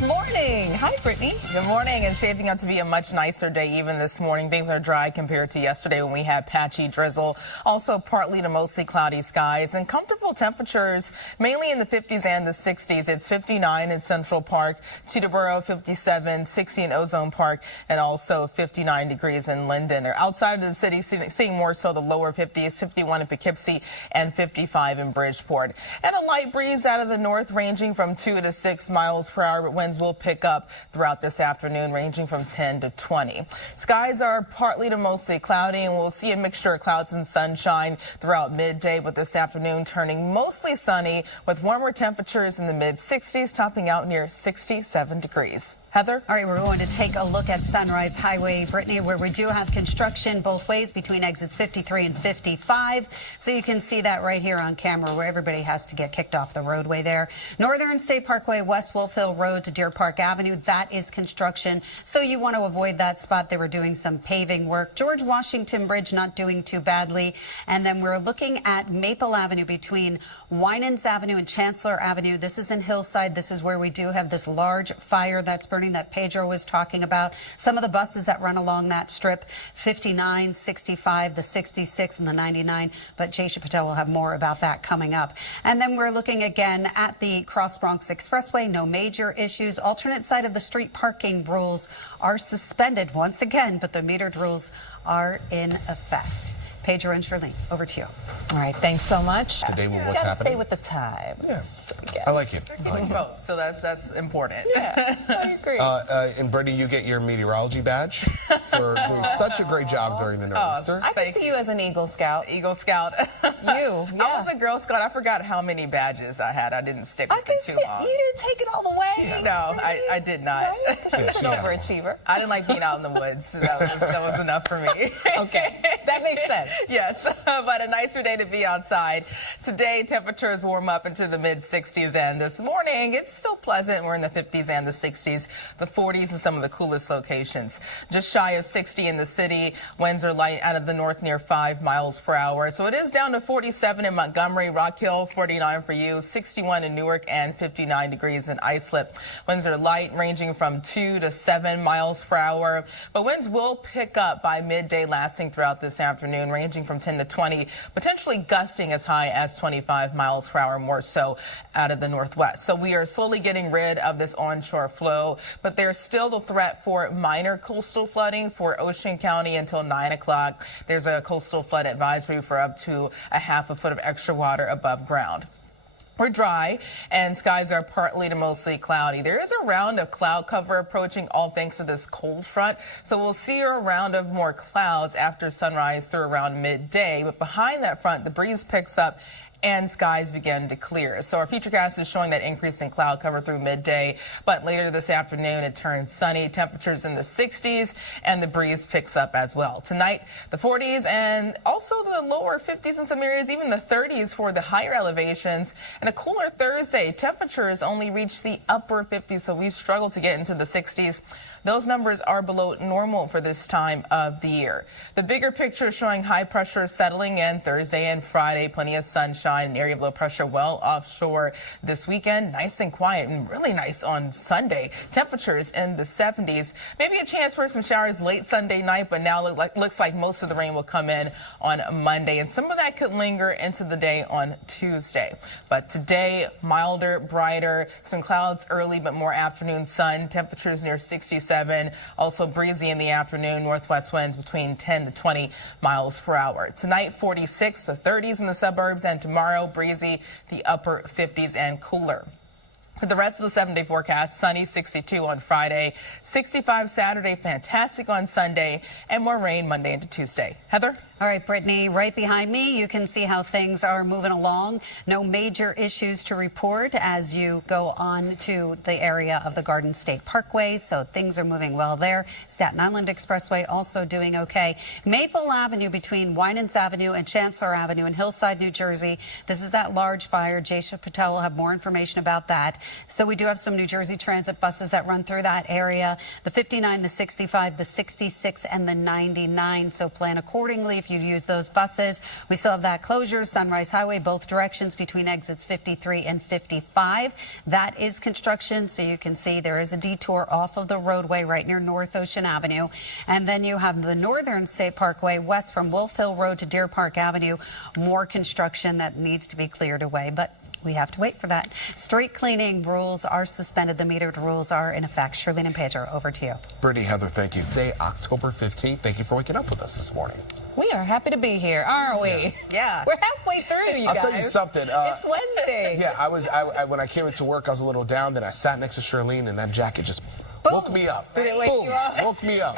this morning. Hi, Brittany. Good morning, and shaping up to be a much nicer day even this morning. Things are dry compared to yesterday when we had patchy drizzle. Also partly to mostly cloudy skies and comfortable temperatures, mainly in the 50s and the 60s. It's 59 in Central Park, Teterboro 57, 60 in Ozone Park, and also 59 degrees in Linden. Or outside of the city, seeing more so the lower 50s, 51 in Poughkeepsie and 55 in Bridgeport. And a light breeze out of the north ranging from 2 to 6 miles per hour, but winds will pick up throughout this afternoon, ranging from 10 to 20. Skies are partly to mostly cloudy, and we'll see a mixture of clouds and sunshine throughout midday, but this afternoon turning mostly sunny with warmer temperatures in the mid-60s, topping out near 67 degrees. Heather? All right, we're going to take a look at Sunrise Highway, Brittany, where we do have construction both ways between exits 53 and 55. So you can see that right here on camera where everybody has to get kicked off the roadway there. Northern State Parkway, West Wolf Hill Road to Deer Park Avenue, that is construction. So you want to avoid that spot. They were doing some paving work. George Washington Bridge not doing too badly. And then we're looking at Maple Avenue between Winans Avenue and Chancellor Avenue. This is in Hillside. This is where we do have this large fire that's burning that Pedro was talking about. Some of the buses that run along that strip, 59, 65, the 66, and the 99. But Jaysha Patel will have more about that coming up. And then we're looking again at the Cross Bronx Expressway. No major issues. Alternate side of the street parking rules are suspended once again, but the metered rules are in effect. Pedro and Shirlene, over to you. All right, thanks so much. Today, what's Gotta happening? Stay with the time. Yeah, I like it. I like it. Both, so that's important. Yeah, I agree. And Brittany, you get your meteorology badge for doing such a great job during the Nor'easter. I can see you as an Eagle Scout. Eagle Scout. Yeah. I was a Girl Scout. I forgot how many badges I had. I didn't stick I with can it see too long. you didn't take it all the way. No, I did not. She's an she had overachiever. I didn't like being out in the woods. That was enough for me. Okay, that makes sense. Yes, but a nicer day to be outside. Today, temperatures warm up into the mid-60s, and this morning, it's still pleasant. We're in the 50s and the 60s, the 40s in some of the coolest locations. Just shy of 60 in the city. Winds are light out of the north near 5 miles per hour. So it is down to 47 in Montgomery, Rock Hill, 49 for you, 61 in Newark, and 59 degrees in Islip. Winds are light, ranging from 2 to 7 miles per hour, but winds will pick up by midday, lasting throughout this afternoon, ranging from 10 to 20, potentially gusting as high as 25 miles per hour, more so out of the northwest. So we are slowly getting rid of this onshore flow, but there's still the threat for minor coastal flooding for Ocean County until 9 o'clock. There's a coastal flood advisory for up to a half a foot of extra water above ground. We're dry, and skies are partly to mostly cloudy. There is a round of cloud cover approaching, all thanks to this cold front. So we'll see a round of more clouds after sunrise through around midday. But behind that front, the breeze picks up and skies begin to clear. So our futurecast is showing that increase in cloud cover through midday, but later this afternoon it turns sunny, temperatures in the 60s, and the breeze picks up as well. Tonight, the 40s and also the lower 50s in some areas, even the 30s for the higher elevations, and a cooler Thursday. Temperatures only reach the upper 50s, so we struggle to get into the 60s. Those numbers are below normal for this time of the year. The bigger picture is showing high pressure settling in Thursday and Friday, plenty of sunshine, an area of low pressure well offshore this weekend. Nice and quiet and really nice on Sunday. Temperatures in the 70s. Maybe a chance for some showers late Sunday night, but now looks like most of the rain will come in on Monday, and some of that could linger into the day on Tuesday. But today, milder, brighter, some clouds early, but more afternoon sun. Temperatures near 67. Also breezy in the afternoon, northwest winds between 10 to 20 miles per hour. Tonight, 46 to 30s in the suburbs, and tomorrow, breezy, the upper 50s and cooler. For the rest of the 7-day forecast, sunny, 62 on Friday, 65 Saturday, fantastic on Sunday, and more rain Monday into Tuesday. Heather? All right, Brittany, right behind me, you can see how things are moving along. No major issues to report as you go on to the area of the Garden State Parkway, so things are moving well there. Staten Island Expressway also doing okay. Maple Avenue between Winans Avenue and Chancellor Avenue in Hillside, New Jersey. This is that large fire. Jaysha Patel will have more information about that. So we do have some New Jersey Transit buses that run through that area. The 59, the 65, the 66, and the 99. So plan accordingly if if you use those buses. We still have that closure, Sunrise Highway, both directions between exits 53 and 55. That is construction, so you can see there is a detour off of the roadway right near North Ocean Avenue. And then you have the Northern State Parkway west from Wolf Hill Road to Deer Park Avenue. More construction that needs to be cleared away, but we have to wait for that. Street cleaning rules are suspended. The metered rules are in effect. Shirlene and Pedro, over to you. Brittany, Heather, thank you. Today, October 15th. Thank you for waking up with us this morning. We are happy to be here, aren't we? Yeah. We're halfway through, you guys. I'll tell you something. It's Wednesday. Yeah, when I came into work, I was a little down. Then I sat next to Shirlene, and that jacket just woke me up. Did it wake you up? Woke me up.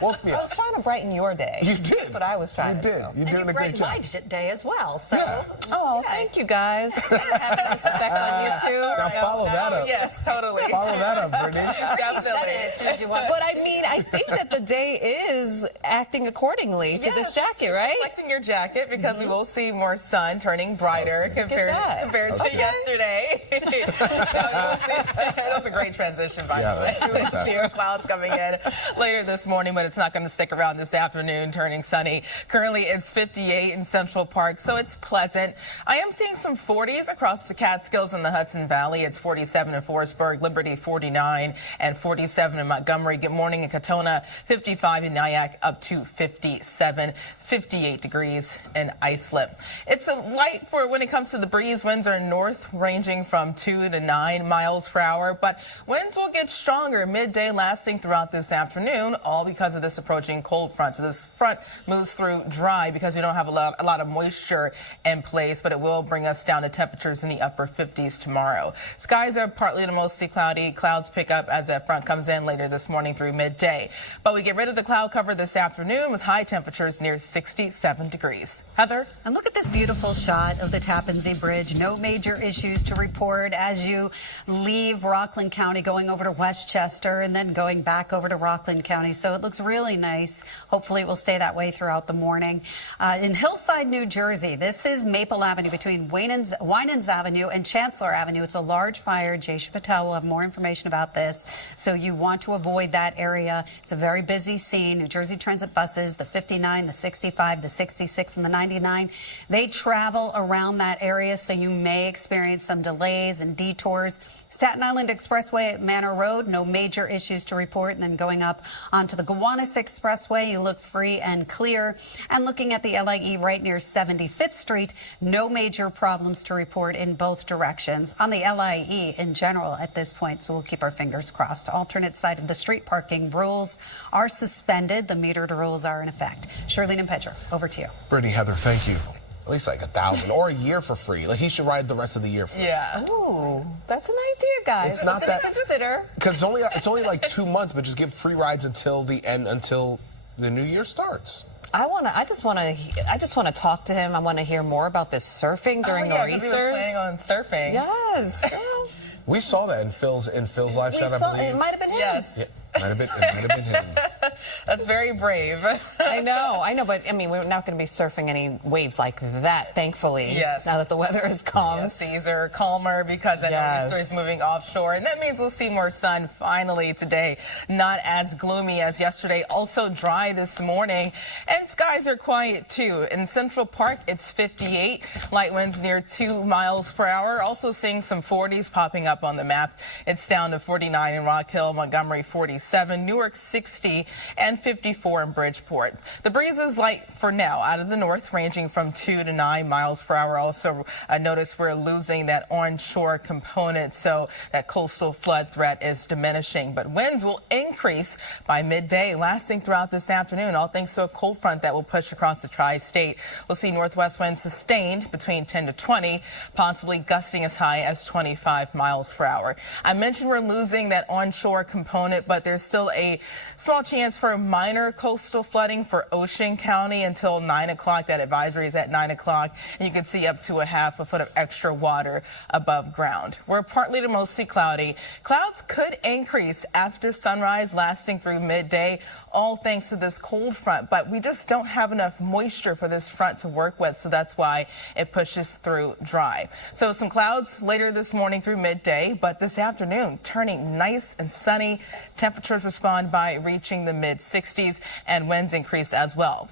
Woke me I up. was trying to brighten your day. You did. That's what I was trying to do. You did. You're doing a great job. My day as well. So. Yeah. Oh, thank you guys. Having this effect on you too. Now follow that up. Yes, totally. Follow that up, Brittany. Definitely. But I mean, I think that the day is acting accordingly to this jacket, right? Reflecting your jacket because we will see more sun turning brighter compared to yesterday. That was a great transition, by the way. That's fantastic. Clouds coming in later this morning, but it's not going to stick around this afternoon, turning sunny. Currently, it's 58 in Central Park, so it's pleasant. I am seeing some 40s across the Catskills and the Hudson Valley. It's 47 in Forestburg, Liberty 49, and 47 in Montgomery. Good morning in Katona, 55 in Nyack, up to 57. 58 degrees in Islip. It's a light for when it comes to the breeze. Winds are north, ranging from 2 to 9 miles per hour, but winds will get stronger midday, lasting throughout this afternoon, all because of this approaching cold front. So this front moves through dry because we don't have a lot of moisture in place, but it will bring us down to temperatures in the upper 50s tomorrow. Skies are partly to mostly cloudy. Clouds pick up as that front comes in later this morning through midday. But we get rid of the cloud cover this afternoon with high temperatures near 67 degrees. Heather? And look at this beautiful shot of the Tappan Zee Bridge. No major issues to report as you leave Rockland County going over to Westchester and then going back over to Rockland County. So it looks really nice. Hopefully it will stay that way throughout the morning. In Hillside, New Jersey, this is Maple Avenue between Winans Avenue and Chancellor Avenue. It's a large fire. Jaysha Patel will have more information about this. So you want to avoid that area. It's a very busy scene. New Jersey Transit buses, the 59, the 65, the 66, and the 99, they travel around that area, so you may experience some delays and detours. Staten Island Expressway at Manor Road, no major issues to report. And then going up onto the Gowanus Expressway, you look free and clear. And looking at the LIE right near 75th Street, no major problems to report in both directions. On the LIE in general at this point, so we'll keep our fingers crossed. Alternate side of the street parking rules are suspended. The metered rules are in effect. Shirlene and Pedro, over to you. Brittany, Heather, thank you. At least like 1,000 or a year for free. Like he should ride the rest of the year for free. Yeah. Ooh, that's an idea, guys. It's not that. Consider. Because it's only like 2 months, but just give free rides until the end, until the new year starts. I just want to talk to him. I want to hear more about this surfing during nor'easters. He was planning on surfing. Yes. We saw that in Phil's live shot, I believe. It might have been him. Yes. Yeah, it might have been him. That's very brave. I know, but I mean, we're not going to be surfing any waves like that, thankfully. Yes. Now that the weather is calm. Yes, seas are calmer because the nor'easter is moving offshore, and that means we'll see more sun finally today. Not as gloomy as yesterday. Also dry this morning, and skies are quiet too. In Central Park, it's 58. Light winds near 2 miles per hour. Also seeing some 40s popping up on the map. It's down to 49 in Rock Hill, Montgomery 47, Newark 60, and 54 in Bridgeport. The breeze is light for now out of the north, ranging from 2 to 9 miles per hour. Also, notice we're losing that onshore component, so that coastal flood threat is diminishing. But winds will increase by midday, lasting throughout this afternoon, all thanks to a cold front that will push across the tri-state. We'll see northwest winds sustained between 10 to 20, possibly gusting as high as 25 miles per hour. I mentioned we're losing that onshore component, but there's still a small chance for minor coastal flooding for Ocean County until 9 o'clock. That advisory is at 9 o'clock, and you can see up to a half a foot of extra water above ground. We're partly to mostly cloudy. Clouds could increase after sunrise, lasting through midday, all thanks to this cold front, but we just don't have enough moisture for this front to work with, so that's why it pushes through dry. So some clouds later this morning through midday, but this afternoon turning nice and sunny. Temperatures respond by reaching the mid-60s, and winds increase as well.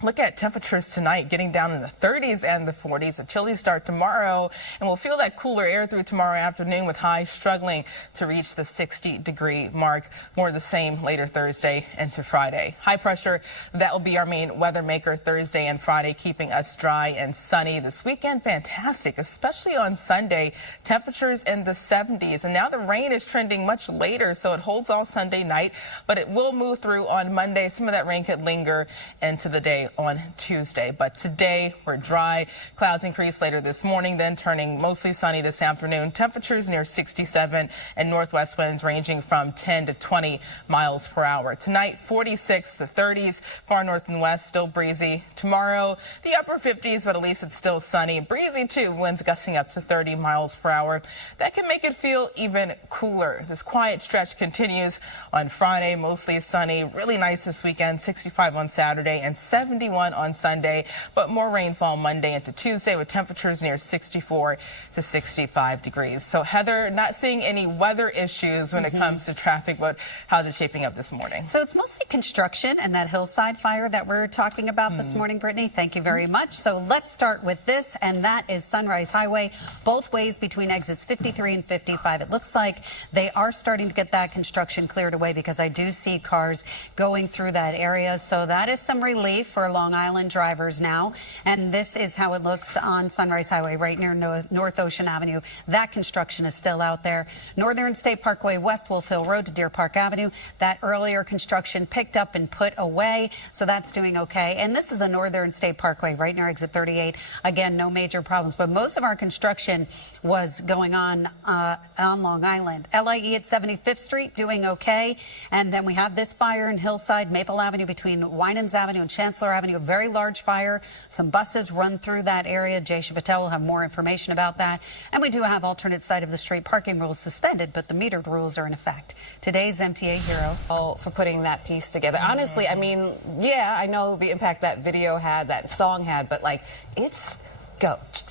Look at temperatures tonight getting down in the 30s and the 40s. A chilly start tomorrow, and we'll feel that cooler air through tomorrow afternoon with highs struggling to reach the 60-degree mark. More of the same later Thursday into Friday. High pressure, that will be our main weather maker Thursday and Friday, keeping us dry and sunny. This weekend, fantastic, especially on Sunday. Temperatures in the 70s, and now the rain is trending much later, so it holds all Sunday night, but it will move through on Monday. Some of that rain could linger into the day on Tuesday, but today we're dry. Clouds increase later this morning, then turning mostly sunny this afternoon. Temperatures near 67 and northwest winds ranging from 10 to 20 miles per hour. Tonight, 46 to 30s, far north and west, still breezy. Tomorrow, the upper 50s, but at least it's still sunny. Breezy too, winds gusting up to 30 miles per hour. That can make it feel even cooler. This quiet stretch continues on Friday, mostly sunny. Really nice this weekend, 65 on Saturday and 71 on Sunday, but more rainfall Monday into Tuesday with temperatures near 64 to 65 degrees. So Heather, not seeing any weather issues when it comes to traffic, but how's it shaping up this morning? So it's mostly construction and that hillside fire that we're talking about this morning, Brittany. Thank you very much. So let's start with this, and that is Sunrise Highway, both ways between exits 53 and 55. It looks like they are starting to get that construction cleared away because I do see cars going through that area. So that is some relief for Long Island drivers now. And this is how it looks on Sunrise Highway right near North Ocean Avenue. That construction is still out there. Northern State Parkway West, Wolf Hill Road to Deer Park Avenue. That earlier construction picked up and put away. So that's doing okay. And this is the Northern State Parkway right near exit 38. Again, no major problems. But most of our construction was going on Long Island. LIE at 75th Street doing okay. And then we have this fire in Hillside, Maple Avenue between Winans Avenue and Chancellor Avenue. A very large fire. Some buses run through that area. Jaysha Patel will have more information about that. And we do have alternate side of the street parking rules suspended, but the metered rules are in effect. Today's MTA hero. Oh, for putting that piece together. Honestly, I mean, yeah, I know the impact that video had, that song had, but like, it's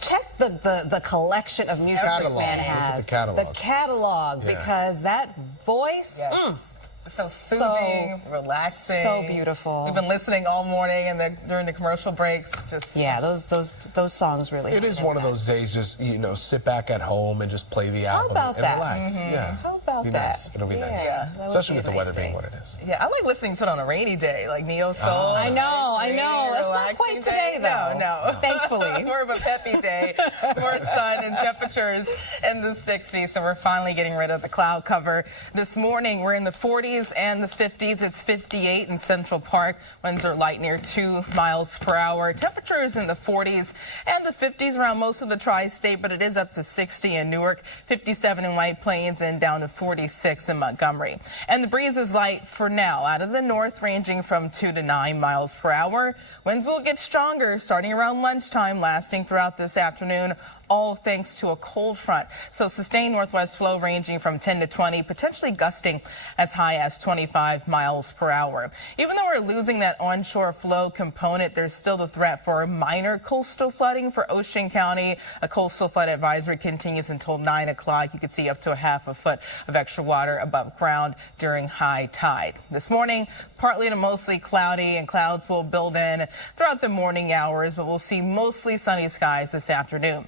check the collection of music this man has. Look at the catalog, Yeah. because that voice. Yes. So soothing, relaxing, so beautiful. We've been listening all morning and during the commercial breaks. Just Yeah, those songs really. It is one of those days, just sit back at home and just play the album about and that? relax. Yeah. How about Be that? Nice. It'll be nice. Yeah, that would Especially be with a the weather nice being day. what it is. Yeah, I like listening to it on a rainy day, like neo soul. I know. Rainy, That's not relaxing quite today, day. though. No. Thankfully. More of a peppy day, more sun and temperatures in the 60s. So we're finally getting rid of the cloud cover. This morning, we're in the 40s and the 50s. It's 58 in Central Park. Winds are light near 2 miles per hour. Temperatures in the 40s and the 50s around most of the tri-state, but it is up to 60 in Newark, 57 in White Plains, and down to 46 in Montgomery. And the breeze is light for now out of the north, ranging from 2 to 9 miles per hour. Winds will get stronger starting around lunchtime, lasting throughout this afternoon, all thanks to a cold front. So sustained northwest flow ranging from 10 to 20, potentially gusting as high as 25 miles per hour. Even though we're losing that onshore flow component, there's still the threat for minor coastal flooding for Ocean County. A coastal flood advisory continues until 9 o'clock. You can see up to a half a foot of extra water above ground during high tide. This morning, partly to mostly cloudy, and clouds will build in throughout the morning hours, but we'll see mostly sunny skies this afternoon.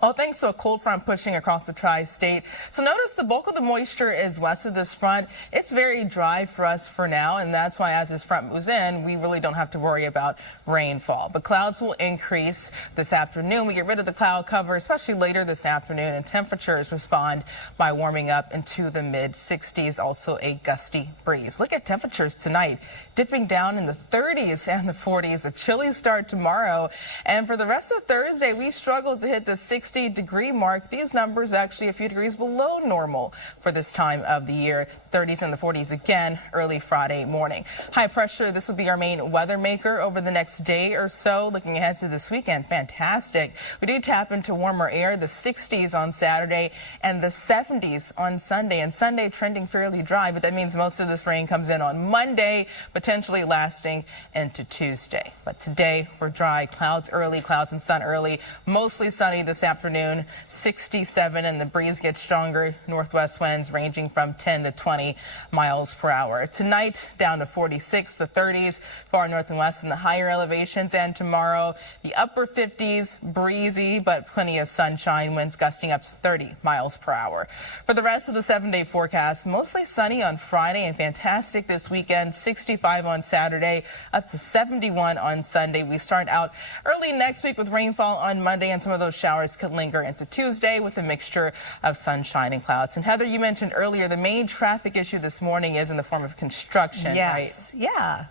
All thanks to a cold front pushing across the tri-state. So notice the bulk of the moisture is west of this front. It's very dry for us for now, and that's why as this front moves in, we really don't have to worry about rainfall. But clouds will increase this afternoon. We get rid of the cloud cover, especially later this afternoon, and temperatures respond by warming up into the mid-60s. Also a gusty breeze. Look at temperatures tonight, dipping down in the 30s and the 40s. A chilly start tomorrow, and for the rest of Thursday, we struggle to hit the 60-degree mark. These numbers actually a few degrees below normal for this time of the year. 30s and the 40s again early Friday morning. High pressure, this will be our main weather maker over the next day or so. Looking ahead to this weekend, fantastic. We do tap into warmer air, the 60s on Saturday and the 70s on Sunday. And Sunday trending fairly dry, but that means most of this rain comes in on Monday, potentially lasting into Tuesday. But today we're dry, clouds early, clouds and sun early, mostly sunny this afternoon. afternoon, 67, and the breeze gets stronger. Northwest winds ranging from 10 to 20 miles per hour. Tonight, down to 46, the 30s, far north and west in the higher elevations. And tomorrow, the upper 50s, breezy, but plenty of sunshine, winds gusting up to 30 miles per hour. For the rest of the 7-day forecast, mostly sunny on Friday and fantastic this weekend, 65 on Saturday, up to 71 on Sunday. We start out early next week with rainfall on Monday, and some of those showers could linger into Tuesday with a mixture of sunshine and clouds. And Heather, you mentioned earlier the main traffic issue this morning is in the form of construction, right? Yes, yeah.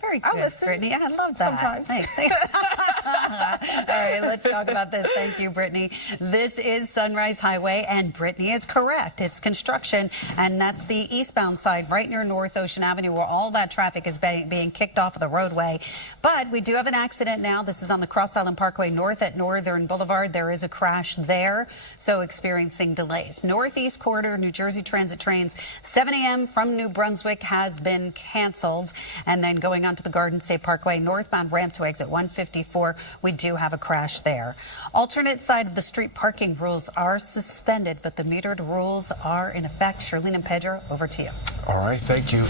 Very good, listen. Brittany. I love that. Sometimes. Thanks. All right, let's talk about this. Thank you, Brittany. This is Sunrise Highway, and Brittany is correct. It's construction, and that's the eastbound side right near North Ocean Avenue, where all that traffic is being kicked off of the roadway. But we do have an accident now. This is on the Cross Island Parkway north at Northern Boulevard. There is a crash there, so experiencing delays. Northeast Corridor, New Jersey Transit trains, 7 a.m. from New Brunswick has been canceled. And then going on to the Garden State Parkway, northbound ramp to exit 154, we do have a crash there. Alternate side of the street parking rules are suspended, but the metered rules are in effect. Charlene and Pedro, over to you. All right, thank you.